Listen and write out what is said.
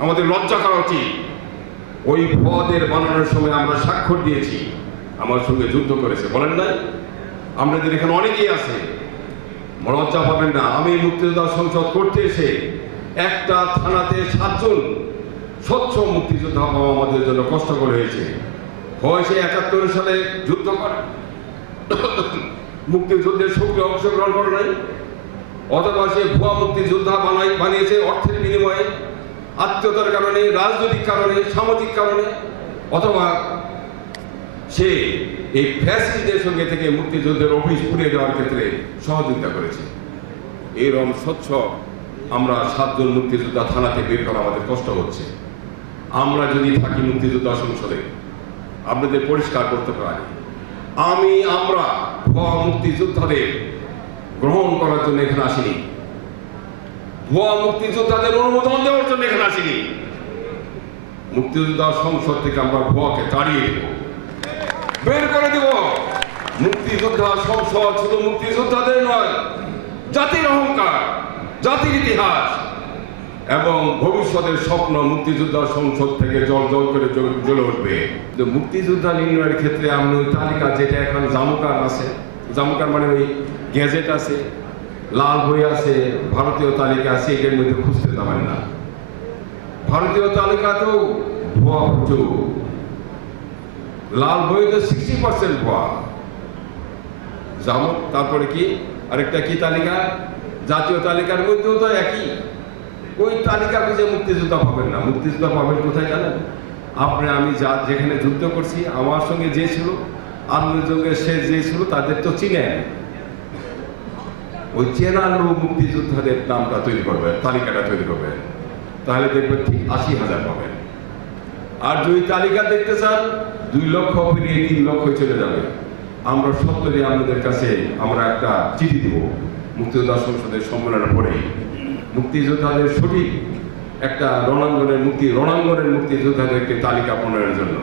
আমাদের লজ্জা করা উচিত। ওই পদের বানানোর সময় আমরা স্বাক্ষর দিয়েছি। আমার সঙ্গে যুদ্ধ করেছে, বলেন না আমাদের এখানে অনেকেই আছে। লজ্জা পাবেন না। আমি মুক্তিযোদ্ধা সংসদ করতে এসে একটা থানাতে সাতজন স্বচ্ছ মুক্তিযোদ্ধা পাওয়া আমাদের জন্য কষ্টকর হয়েছে। বয়সে একাত্তর সালে যুদ্ধ করে। মুক্তিযুদ্ধের সক্রিয় অংশগ্রহণ করে নাই। অথবা সে ভুয়া মুক্তিযোদ্ধা বানাই বানিয়েছে অর্থের বিনিময়ে। আত্মীয়তার কারণে, রাজনৈতিক কারণে, সামাজিক কারণে, অথবা সে এই ফ্যাসিলিটির সঙ্গে থেকে মুক্তিযুদ্ধের অফিস পুড়িয়ে দেওয়ার ক্ষেত্রে সহযোগিতা করেছে। এরকম স্বচ্ছ আমরা সাতজন মুক্তিযোদ্ধা থানাতে বের করা আমাদের কষ্ট হচ্ছে। আমরা যদি থাকি মুক্তিযোদ্ধা সংসদে, আপনাদের পরিষ্কার করতে পারি। আমি, আমরা মুক্তিযোদ্ধাদের গ্রহণ করার জন্য এখানে আসিনি। ভুয়া মুক্তিযোদ্ধাদের অনুমোদন দেওয়ার জন্য এখানে আসিনি। মুক্তিযোদ্ধা সংসদ থেকে আমরা ভুয়াকে তাড়িয়ে দেব। বের করে দেব। মুক্তিযোদ্ধা সংসদ শুধু মুক্তিযোদ্ধাদের নয়, জাতির অহংকার, জাতির ইতিহাস এবং ভবিষ্যতের স্বপ্ন মুক্তিযোদ্ধা সংসদ থেকে জল জল করে জ্বলে উঠবে। মুক্তিযোদ্ধা নির্ণয়ের ক্ষেত্রে আমি ওই তালিকা যেটা এখন জামুকার আছে জামুকার মানে ওই গ্যাজেট আছে লাল বই আছে, ভারতীয় তালিকা আছে, এটার মধ্যে খুঁজতে যাবেন না। ভারতীয় তালিকাতেও ভুয়া প্রচুর লাল বইতে সিক্সটি পার্সেন্ট ভুয়া। জামুক তারপরে কি? আরেকটা কি তালিকা? জাতীয় তালিকার মধ্যেও তো একই। ওই তালিকা বুঝে মুক্তিযোদ্ধা পাবেন না। মুক্তিযোদ্ধা পাবেন কোথায় জানেন? আপনি, আমি যা যেখানে যুদ্ধ করছি, আমার সঙ্গে যে ছিল সঙ্গে সে যে ছিল, তাদের তো চিনেন। ওই চেনা লোক মুক্তিযোদ্ধাদের নামটা তৈরি করবেন তালিকাটা তৈরি করবেন তাহলে দেখবেন ঠিক আশি হাজার পাবেন। আর যদি তালিকা দেখতে চান, দুই লক্ষ পেরিয়ে তিন লক্ষ চলে যাবে। আমরা সত্তরে আপনাদের কাছে আমরা একটা চিঠি দেব। মুক্তিযোদ্ধা সংসদের সম্মেলনের পরে মুক্তিযোদ্ধাদের সঠিক একটা রণাঙ্গনের মুক্তি, রণাঙ্গনের মুক্তিযোদ্ধাদের একটি তালিকা প্রণয়নের জন্য।